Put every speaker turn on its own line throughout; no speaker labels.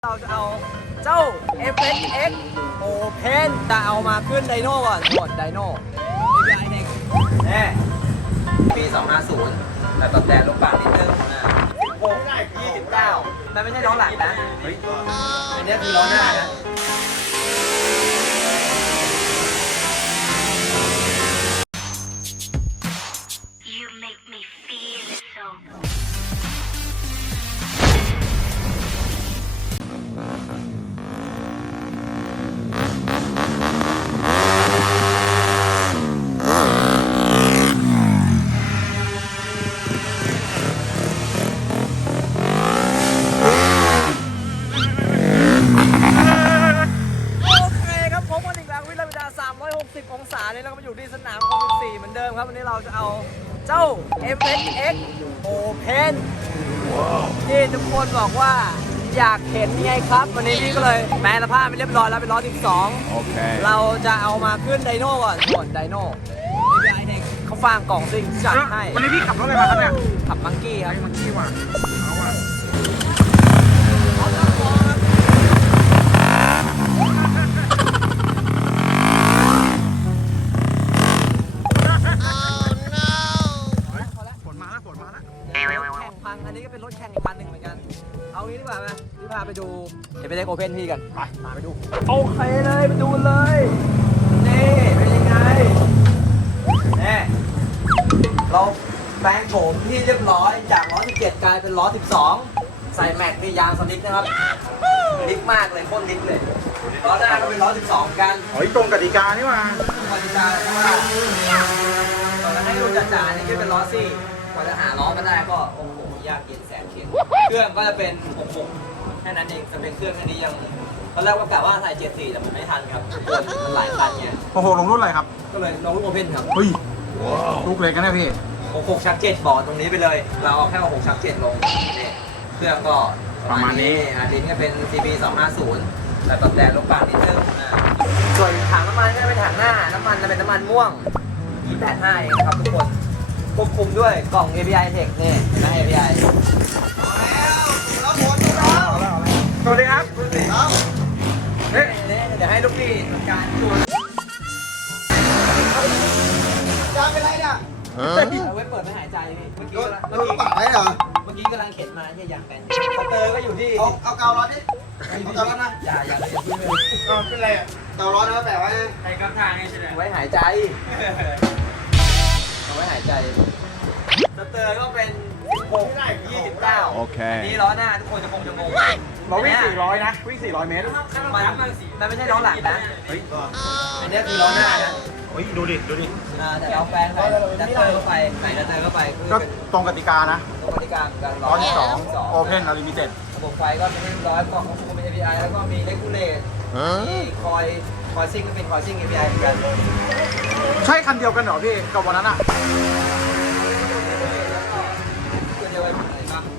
เราจะเอาเจ้า FXX Open จะเอามาขึ้นไดโน่ก่อนกดไดโน่ API เด็กแน่ปี 250แต่ตัดแต่ลงปากนิดนึง16 29มันไม่ใช่ล้อหลังนะเฮ้ยอันนี้คือล้อหน้านะ360 องศาเนี่ยเราก็มาอยู่ที่สนามคอม14เหมือนเดิมครับวันนี้เราจะเอาเจ้า FXX Open ที่ทุกคนบอกว่าอยากเห็นไงครับวันนี้พี่ก็เลยแปลสภาพไปเรียบร้อยแล้วเป็นล้อ12โอเคเราจะเอามาขึ้นไดโน่ก่อนกดไดโน่ API เด็กเขาฟางกล่องซิ่งจัดให้
วันนี้พี่ขับรถอะไรมาครับเนี่ย
ขับมังกี้ครับ
มังกี้ว่ะเอาว่ะ
แข่งพังอันนี้ก็เป็นรถแข่งอีกคันหนึ่งเหมือนกันเอางี้ดีกว่าไหมพี่พาไปดูFXX Open พี่กันมาไปดูโอเคเลยไปดูเลยนี่เป็นยังไงนี่เราแปลงโฉมที่เรียบร้อยจากล้อ17กลายเป็นล้อ12ใส่แม็กนี่ยางสลิกนะครับลิกมากเลยโคตรลิกเลยล้อหน้าก็เป็นล้อ12กัน
โอ้ยตรงกติกานี่ว่ะ
กติกาเพราะว่าตอนนั้นให้ดูจ่าๆนี่ก็เป็นล้อซี่กว่าจะหาล้อมาได้ก็โอ้โหยากเย็นแสนเข็ญเครื่องก็จะเป็น66แค่นั้นเองจะเป็นเครื่องแค่นี้ยังตอนแรกก็กะว่าใส่74แต่ผมไม่ทันครับมันหลายคันไง
66ลงรุ่นอะไรครับ
ก็เลยลงรุ่นโอเพ่นครับ
เฮ้ยลูกเล็กกันนะพี่
66ชัก7บอร์ดตรงนี้ไปเลยเราเอาแค่66ชัก7ลงนี่เครื่องก็ประมาณนี้ลิ้นก็เป็น CB 250แต่ตัดแต่ลงปากนิดนึงส่วนถังน้ำมันก็เป็นถังหน้าน้ำมันจะเป็นน้ำมันม่วง285เองครับทุกคนควบคุมด้วยกล่อง API Tech นี่นะ API
สวัสดีครับ
เฮ้ยเดี๋ยวให้ลูกพี่ทำการดู
จานเป็นไรเนี่ย
เอาไว้เปิดไม่หายใจพี่เมื่อกี้
ปัดได้เหรอ
เมื่อกี้กำลังเข็นมาที่ยางแปนสเตอร์ก็อยู่ที่
เอาเกาล้อดิเอาเกาล้อนะ
อย่าเลยอย่าเลย
ก็เป็นไรอ่ะ
เกาล้อนะแต่ว่า
ไอ้กำทางใช่ไหม
ไว้หายใจเอาไว้หายใจสเตอร์ก็เป็น16 29โอเคนี่ล้อหน้าทุกคนจะคงจะงง
เราวิ่ง400นะวิ่ง400เมตร
มันไม่ใช่ล้อหลังนะเฮ้ยอันนี้คือล้อหน้านะ
เฮ้ยดูดิ
แต่เราแปลงใส่ดัตเตอร์เข้าไปใส่ดัตเตอร์เข้าไป
ก็ตรงกติกานะ
ตรงกติกากัน
ล้อที่2 Open Unlimited
ระบบไฟก็เป็นเรียบร้อยกล่องของเป็น API แล้วก็มีเลกูเลตมีคอยซิ่งก็เป็นคอยซิ่ง API เหมือนกัน
ใช่คันเดียวกันเหรอพี่กับวันนั้นอ่ะ
เดียวกันไหนบ้าง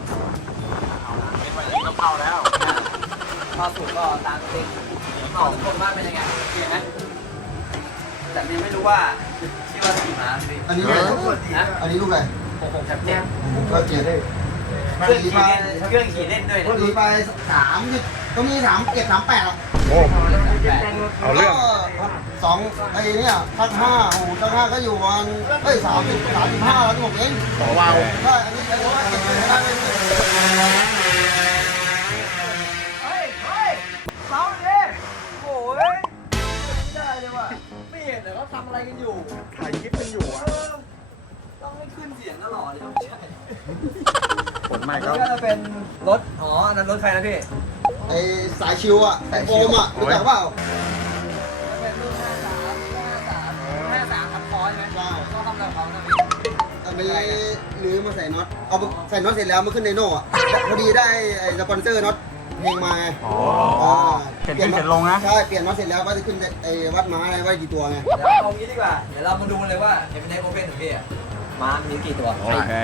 เข้าแล้ว
ข้อสูตรก็ตามจริงข้อทุกคนว่าเป็นยังไงเปลี่ยนไหมแต่พี่ไม่รู้ว่าชื่อว่าสีม้าพี่
อันนี้ลูกนะอันนี้ลูกอะไร
66ชัดเจน
ก็เจ็ดได้
เครื่องขี่เล่นด้วย
ก็ดีไป3ก็มี3 7 38อ่ะ
โอ้เอาเรื่อง
2ไอ้เนี่ยตั้ง5โอ้ตั้ง5ก็อยู่วัน35แล้วผมเอง
ต่อวาว
ใช่อันนี้เป็นว่าเก็บไม่ได้เลย
เฮ้ยเขาดิโอ้ยไม่ได้เลยว่ะไม่เห็นแต่เขาทำอะไรกันอยู่
ถ่ายคลิปกันอยู่อ่ะ
ต้องให้ขึ้นเสียงตลอดเลยไม่ใช่
ผลใหม่ก็
จะเป็นรถอันนั้นรถใครนะพี่
ไอ้สายชิวอ่ะไอ้โฟมอ่ะรู้จักเปล่า
เป็นรุ่น53ทับคอยไหมก็ทำแบบเขานะพี่
อันนี้หรือมาใส่น็อตเอาใส่น็อตเสร็จแล้วมาขึ้นไดโน่อ่ะพอดีได้ไอ้สปอนเซอร์น็อตเพลงมาไง
เปลี่ยนลงนะ
ใช่เปลี่ยนน็อตเสร็จแล้วก็จะขึ้นไอ้วัดม้าอะไรว่ากี่ตัวไง
เดี๋ยวเอางี้ดีกว่าเดี๋ยวเรามาดูเลยว่าFXX Open ของพี่อ่ะม้ามีกี่ตัว
โอเค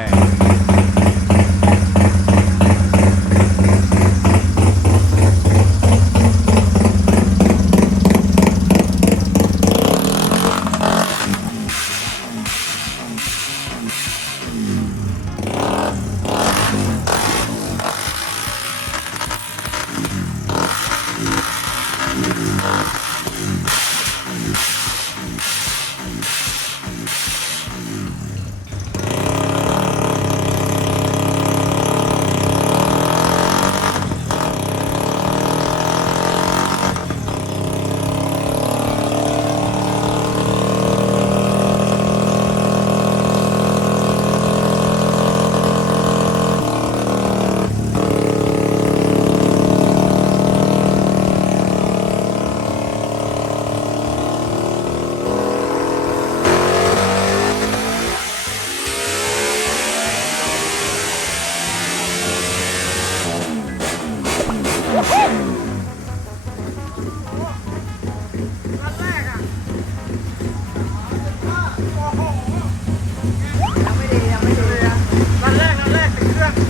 นัดแรกอ่ะ
ยังไม่ดียังไม่ดี
นัดแรกติดเครื่อง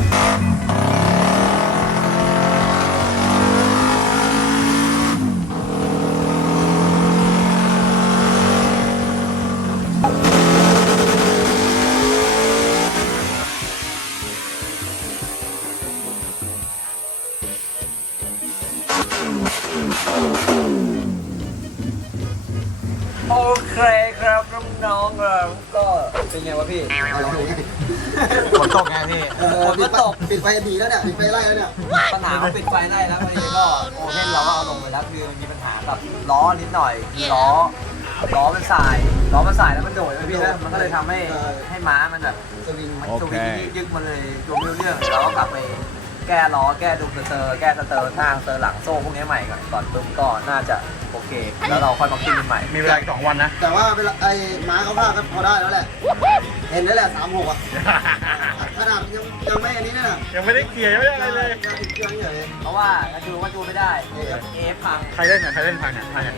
โอเคครับน้องๆก็เป็นไงวะพี่
ฝนตกไงพี่
ฝนก็ตก
ปิดไฟหนีแล้วเนี่ยปิดไฟไล่แล้วเนี่ย
ปัญหาเขาปิดไฟไล่แล้วพอดีก็โอเพ่นเราก็เอาลงไปแล้วคือมันมีปัญหาแบบล้อนิดหน่อยคือล้อมันสายแล้วมันโดดไปพี่นะมันก็เลยทำให้ม้ามันแบบ
สวิง
มันสวิงยึกมันเลยตัวไม่รู้เรื่องเราก็กลับไปแก้ล้อแก้ดูสเตอร์แก้สเตอร์ทางสเตอร์หลังโซ่พวกนี้ใหม่ก่อนปุ๊บก็น่าจะโอเค แล้วเราค่อยมาขึ้นใหม่
มีเวลาอีก2 วันนะ
แต่ว่าเวลาไอ้ม้าเขาพาก็พอได้แล้วแหละ เห็นแล้วแหละ36อ่ะขนาดยังไม่อันนี้นะ
ยังไม่ได้เกลี่ยยังไม่ได้อะไรเลย
ยังติดเครื่องเฉย
เพราะว่าถ้าดูว่าดูไม่ได้เอฟพัง
ใครเล่นเนี่ยใครเล่นพังเนี่ยใครเนี่ย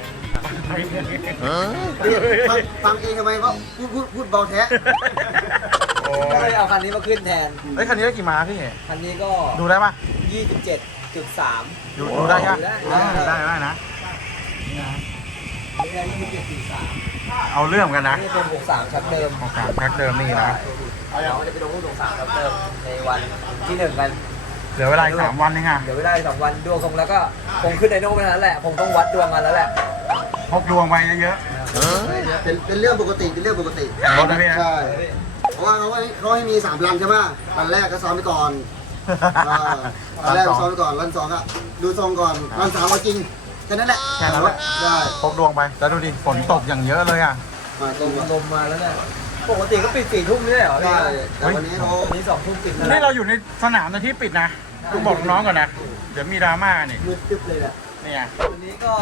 ฟังเองทำไมก็พูดเบาแท้
โอ้
ก็เลย ยเอาคันนี้มาขึ้นแทน
เฮ้ยคันนี้ได้กี่ม้าพี่
คันนี้ก็
ดูได้ปะ
27.3
ดูได้ใช่ไหม
ดูได้
ได้นะ
นี่ได้27.3
เอาเรื่องกันนะ
นี่เป็น63ชักเดิม
โอกาสแพ็คเดิมนี่นะ
เราจะไปลงรูป63ชักเดิมในวันที่1กัน
เหลือเวลาอีก3 วันเองอ่ะ
เดี๋ยวไม่ได้2วันดวงทรงแล้วก็คงขึ้นไดโน่ไปนั้นแหละคงต้องวัดดวงกันแล้วแหละ
พกดวงไปเยอะ
เป็นเรื่องปกติเป็นเรื่องปกติ
แข่งรถนะพี่นะ
ใช่เพราะว่าเขาให้มี3 รันใช่ไหมรันแรกก็ซ้อมไปก่อนรันแรกก็ซ้อมไปก่อนรัน2ก็ดูทรงก่อนรัน3ก็จริงแค่นั้นแหละ
แค่นั้นแหละ
ได้
พกดวงไปแล้วดูดิฝนตกอย่างเยอะเลยอ่ะ
มาตรง
ลมมาแล้วเนี่ยปกติก็ปิด4 ทุ่มนี่แหละเหรอพี่
ใช่แต่วันนี้เขา
วันนี้2 ทุ่มปิดแล้ว
นี่เราอยู่ในสนามในที่ปิดนะต้องบอกน้องก่อนนะ เดี๋ยวมีดราม่านี่
มืดตึ๊บเลยแหละ
นี่ไง
วันนี้ก็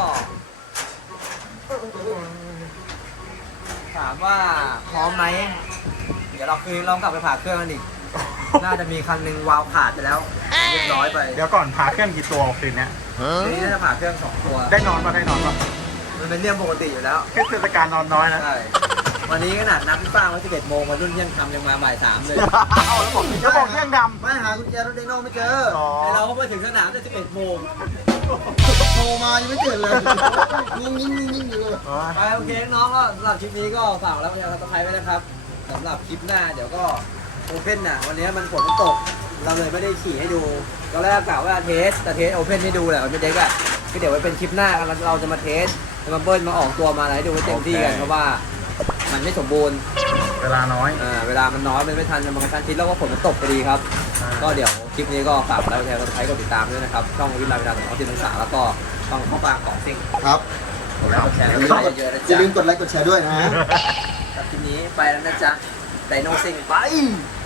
ถามว่าพร้อมไหมเดี๋ยวเราคือลองกลับไปผ่าเครื่องกันอีกน่าจะมีคันหนึ่งวาล์วขาดไปแล้วเรียบร้อยไป
เดี๋ยวก่อนพาเครื่องกี่ตัวคืนเนี้ย
ทีนี้น่าจะผ่าเครื่อง2 ตัว
ได้นอนป่ะได้นอนป่ะ
มันเป็นเรื่องปกติอยู่แล้ว
เทศกาลนอนน้อยนะ
ใช่ วันนี้ขนาดนัดพี่ป้าไว้11 โมงมารุ่นเที่ยงทำยังมาบ่าย 3 เลย
แล้วบอกเที่ยงด
ไม่หากุญแจรถไดโน่ไม่เจอ
ำอ๋อ
ไอเราก็มาถึงสนามตั้ง11 โมง
โทรมายังไม่ตื่นเลยงงงิ้งอยู่เลย
อ๋อ
ไปโอเคน้องก็สำหรับคลิปนี้ก็ฝากแล้วอย่าลืมซับสไครต์ไว้นะครับสำหรับคลิปหน้าเดี๋ยวก็โอเพ่นน่ะวันนี้มันฝนมันตก เราเลยไม่ได้ขี่ให้ดูตอนแรกกะว่าเทสโอเพ่นให้ดูแหละมันเป็นเด็กอะก็เดี๋ยวไว้เป็นคลิปหน้ากันเราจะมาเทสจะมาเบิ้ลมาออกตัวมาอะไรให้ดูให้เต็มที่กันเพราะว่ามันไม่สมบูรณ์
เวลาน้อย
เวลามันน้อยมันไม่ทันมันกระชั้นชิดแล้วก็ฝนมันตกพอดีครับ ก็เดี๋ยวคลิปนี้ก็ฝากแล้วแชร์กดไลค์กดติดตามด้วยนะครับช่องวิทยาลัยของทีมศึกษาแล้วก็ช่องข้อปากของซิ่ง
ครับ
กดไลค์กดแชร์
อย่า
กันเยอะๆนะ
ลื
จ๊ะ
มกดไลค์กดแชร์ด้วยนะ
คลิปนี้ไปแล้วนะจ๊ะไดโนซิ่งไป